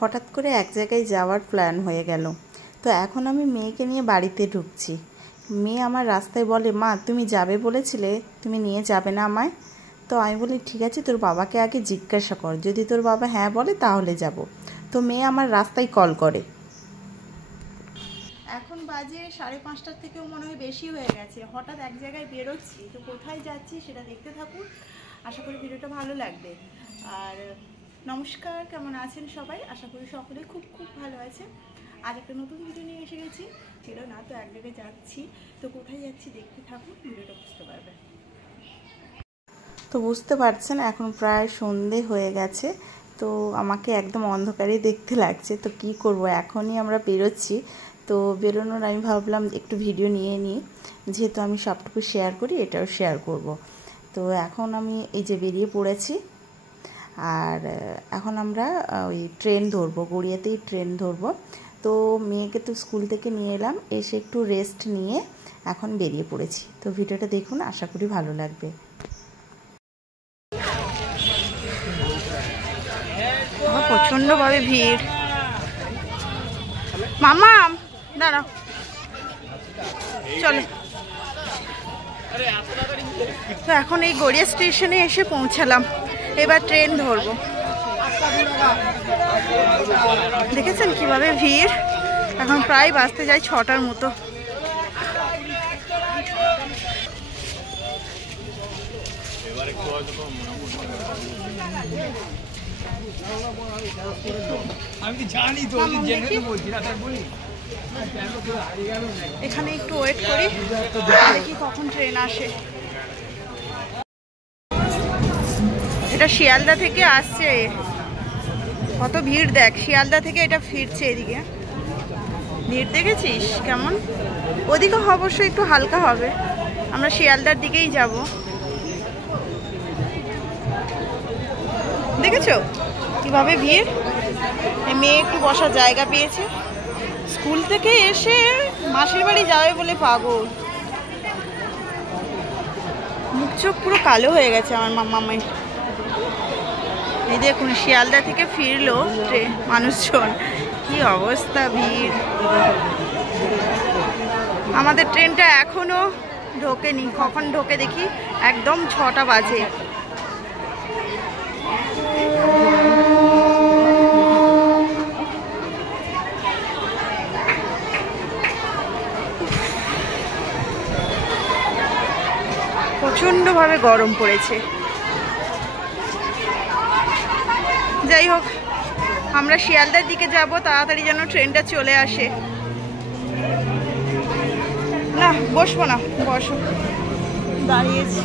হঠাৎ করে এক জায়গায় যাওয়ার প্ল্যান হয়ে গেল। তো এখন আমি মেয়েকে নিয়ে বাড়িতে ঢুকছি। মেয়ে আমার রাস্তায় বলে, মা তুমি যাবে বলেছিলে, তুমি নিয়ে যাবে না আমায়? তো আমি বলি ঠিক আছে, তোর বাবাকে আগে জিজ্ঞাসা কর, যদি তোর বাবা হ্যাঁ বলে তাহলে যাব। তো মেয়ে আমার রাস্তায় কল করে। এখন বাজে 5:30 থেকেও মনে হয় বেশি হয়ে গেছে। হঠাৎ এক জায়গায় বেরোচ্ছি, তো কোথায় যাচ্ছি সেটা দেখতে থাকুন। আশা করি ভিডিওটা ভালো লাগবে। আর নমস্কার, কেমন আছেন সবাই? আশা করি সকলে খুব খুব ভালো আছে। আজ একটা নতুন ভিডিও নিয়ে এসে গেছি, ছিল না তো এক জায়গায় যাচ্ছি। তো কোথায় যাচ্ছি দেখতে থাকুন, ভিডিওটা বুঝতে পারবে। তো বুঝতে পারছেন এখন প্রায় সন্ধে হয়ে গেছে। তো আমাকে একদম অন্ধকারেই দেখতে লাগছে। তো কি করব, এখনই আমরা বেরোচ্ছি। তো বেরোনোর আমি ভাবলাম একটু ভিডিও নিয়ে নিই, যেহেতু আমি সবটুকু শেয়ার করি, এটাও শেয়ার করব। তো এখন আমি এই যে বেরিয়ে পড়েছি। আর এখন আমরা ওই ট্রেন ধরবো, গড়িয়াতেই ট্রেন ধরবো। তো মেয়েকে তো স্কুল থেকে নিয়ে এলাম, এসে একটু রেস্ট নিয়ে এখন বেরিয়ে পড়েছি। তো ভিডিওটা দেখুন, আশা করি ভালো লাগবে। প্রচণ্ডভাবে ভিড়। মামা দাঁড়াও, চলো। তো এখন এই গড়িয়া স্টেশনে এসে পৌঁছালাম, এবার ট্রেন ধরবো। দেখেছেন কিভাবে ভিড়? এখন প্রায় বাজতে যায় 6টার মতো। এখানে একটু ওয়েট করি, দেখি কখন ট্রেন আসে। এটা শিয়ালদা থেকে আসছে। কত ভিড় দেখ, শিয়ালদা থেকে এটা ফিরছে এদিকে। ভিড় দেখেছিস কেমন? ওদিকে অবশ্যই একটু হালকা হবে, আমরা শিয়ালদার দিকেই যাব। দেখেছো কিভাবে ভিড়? মেয়ে একটু বসার জায়গা পেয়েছে। স্কুল থেকে এসে মাসির বাড়ি যাবে বলে পাগল। মুখ চোখ পুরো কালো হয়ে গেছে আমার মামাই। এই দেখুন শিয়ালদা থেকে ফিরলো মানুষজন, কি অবস্থা ভিড়। আমাদের ট্রেনটা এখনো ঢোকেনি, কখন ঢোকে দেখি। একদম 6টা বাজে। প্রচণ্ডভাবে গরম পড়েছে। যাই হোক, আমরা শিয়ালদার দিকে যাব, তাড়াতাড়ি যেন ট্রেনটা চলে আসে। না বসবো না, বসো, দাঁড়িয়েছি।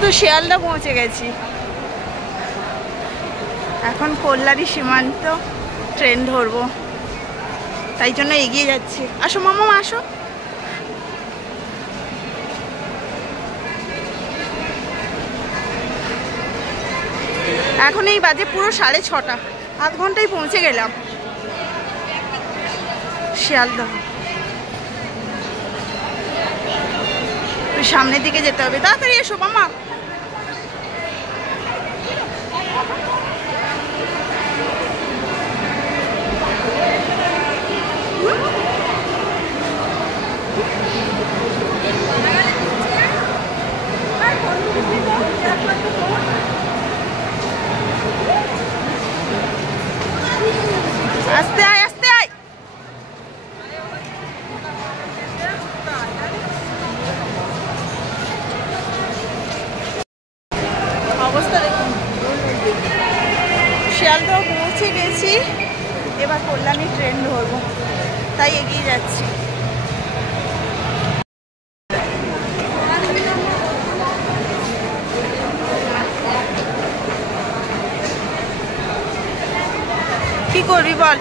তো শিয়ালদা পৌঁছে গেছি। এখন কল্যাণী সীমান্ত ট্রেন ধরবো, তাই জন্য এগিয়ে যাচ্ছি। আসো মামা, আসো। এখন এই বাজে পুরো 6:30, আধ ঘন্টায় পৌঁছে গেলাম শিয়ালদা। সামনের দিকে যেতে হবে, তাড়াতাড়ি এসো মামা। এগিয়ে যাচ্ছি। কি করবি বল?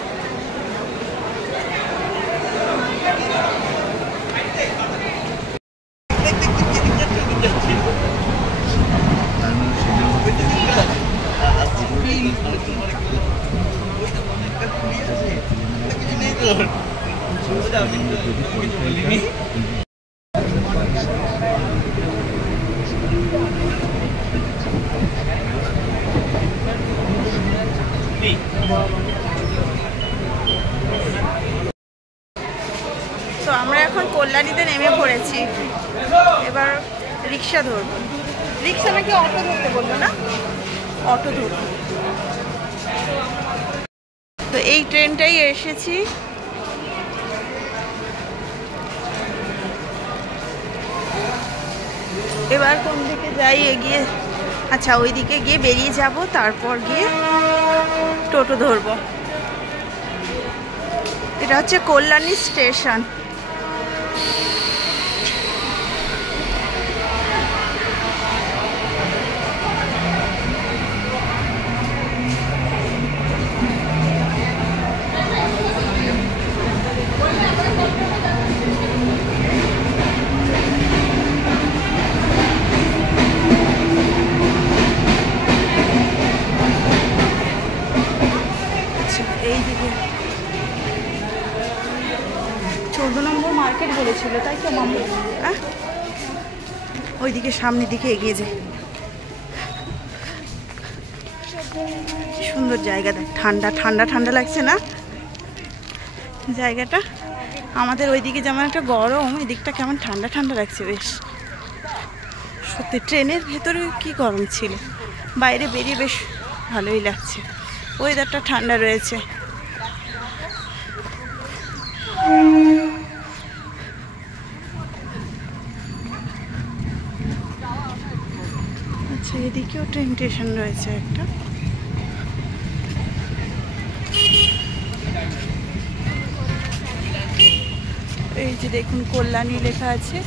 তো আমরা এখন কল্যাণীতে নেমে পড়েছি, এবার রিক্সা ধরবো। রিক্সা নাকি অটো ধরতে বলবো না, অটো ধরবো। তো এই ট্রেনটাই এসেছি। এবার কোন দিকে যাই এগিয়ে? আচ্ছা, ওই দিকে গিয়ে বেরিয়ে যাব, তারপর গিয়ে টোটো ধরবো। এটা হচ্ছে কল্যাণী স্টেশন। এইদিকে 14 নম্বর মার্কেট বলেছিল, তাই তো মামু? হ্যাঁ, ওইদিকে সামনের দিকে এগিয়ে যায়। সুন্দর জায়গা, দেখ, ঠান্ডা ঠান্ডা ঠান্ডা লাগছে না জায়গাটা? আমাদের ওইদিকে যেমন একটা গরম, এদিকটা কেমন ঠান্ডা ঠান্ডা লাগছে বেশ। সত্যি ট্রেনের ভেতরে কি গরম ছিল, বাইরে বেরিয়ে বেশ ভালোই লাগছে। ওয়েদারটা ঠান্ডা রয়েছে। আচ্ছা, এদিকেও ট্রেন স্টেশন রয়েছে একটা। এই যে দেখুন কল্যাণী লেখা আছে।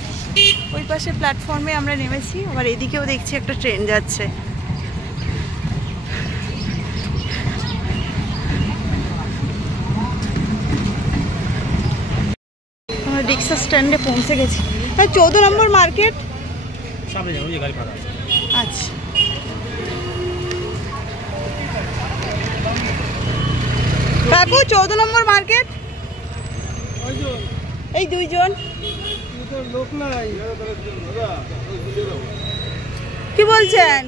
ওই পাশে প্ল্যাটফর্মে আমরা নেমেছি, আবার এদিকেও দেখছি একটা ট্রেন যাচ্ছে। আমরা রিক্সা স্ট্যান্ডে পৌঁছে গেছি। হ্যাঁ, 14 নম্বর মার্কেট। আচ্ছা, কাকু 14 নম্বর মার্কেট। এই দুইজন লোক নাই, কি বলছেন?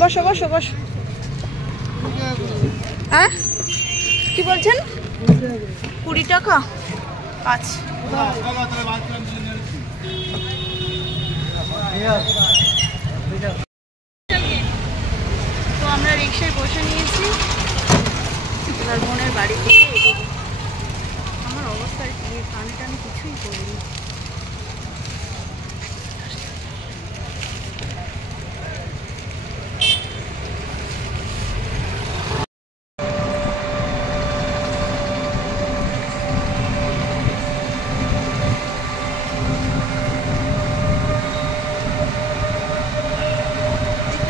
বসো বসো বসো। হ্যাঁ, কি বলছেন? 20 টাকা। আচ্ছা, তো আমরা রিক্সায় বসে নিয়েছি। এবার বোনের বাড়ি থেকে আমার অবস্থায় কানে টানে কিছুই করিনি।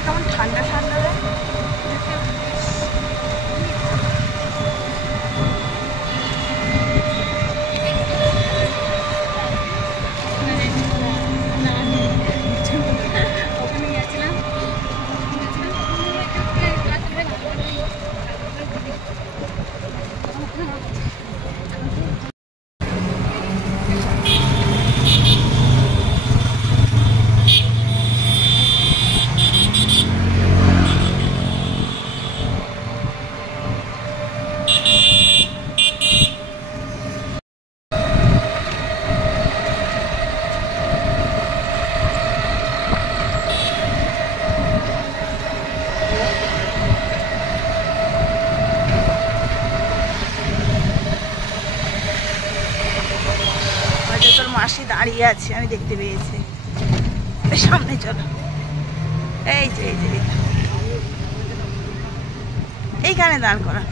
কেমন ঠান্ডা ঠান্ডা মাসি দাঁড়িয়ে আছে, আমি দেখতে পেয়েছি। সামনে চলো, এই যে এই যে এইখানে দাঁড় করা।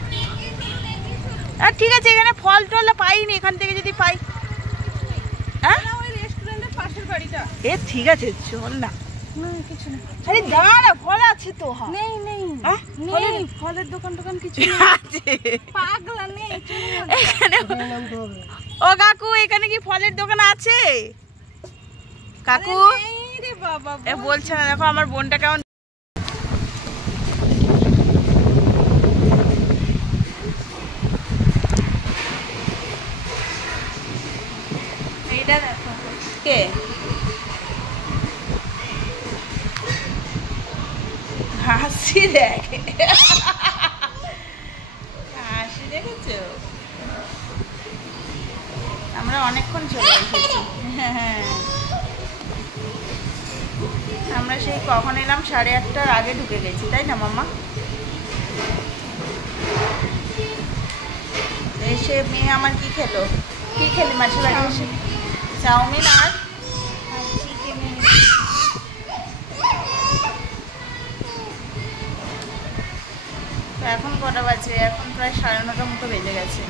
আর ঠিক আছে, এখানে ফল টল পাইনি, এখান থেকে যদি পাই। হ্যাঁ ওই রেস্টুরেন্টের পাশের বাড়িটা। এ ঠিক আছে চল না। না কিছু না, আরে দাঁড়া, ফল আছে তো। নেই নেই নেই, ফলের দোকান টোকান কিছু আছে? পাগলা নেই, এখানে। ও কাকু, এখানে কি ফলের দোকান আছে? কাকু রে বাবা, এ বলছে না। দেখো আমার বোনটা কেমন। এইটা দেখো কে হাসি, দেখ হাসি, দেখেছো? আমরা অনেকক্ষণ চলে এসেছি। হ্যাঁ, আমরা সেই কখন এলাম, 8:30টার আগে ঢুকে গেছি, তাই না মাম্মা? এসে মেয়ে আমার কি খেলো, কি খেলি মাসির বাড়ি এসে? চাউমিন আর চিকেন। তো এখন কটা বাজে? এখন প্রায় 9:30 মতো বেজে গেছে।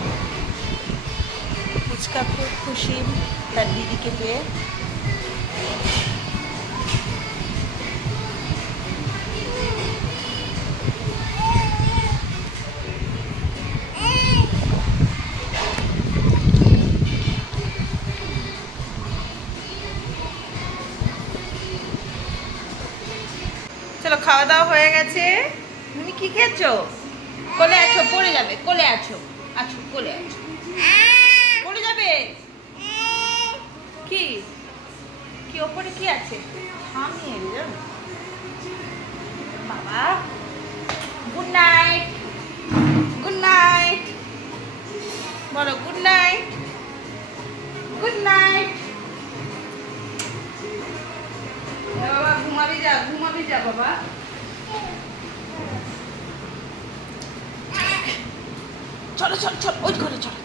ফুচকা খুব খুশি তার দিদিকে পেয়ে। চলো, খাওয়া দাওয়া হয়ে গেছে। তুমি কি খেয়েছো? কোলে আছো, পড়ে যাবে। কোলে আছো, আছো কোলে আছো, পড়ে যাবে। কি কি ওপরে কি আছে? থামিয়ে দিলাম বাবা। গুড নাইট, গুড নাইট বলো। Good night, good night. বাবা ঘুমাবি যা, ঘুমাবি যা বাবা। চলো চলো চলো, ওই ঘরে চলো।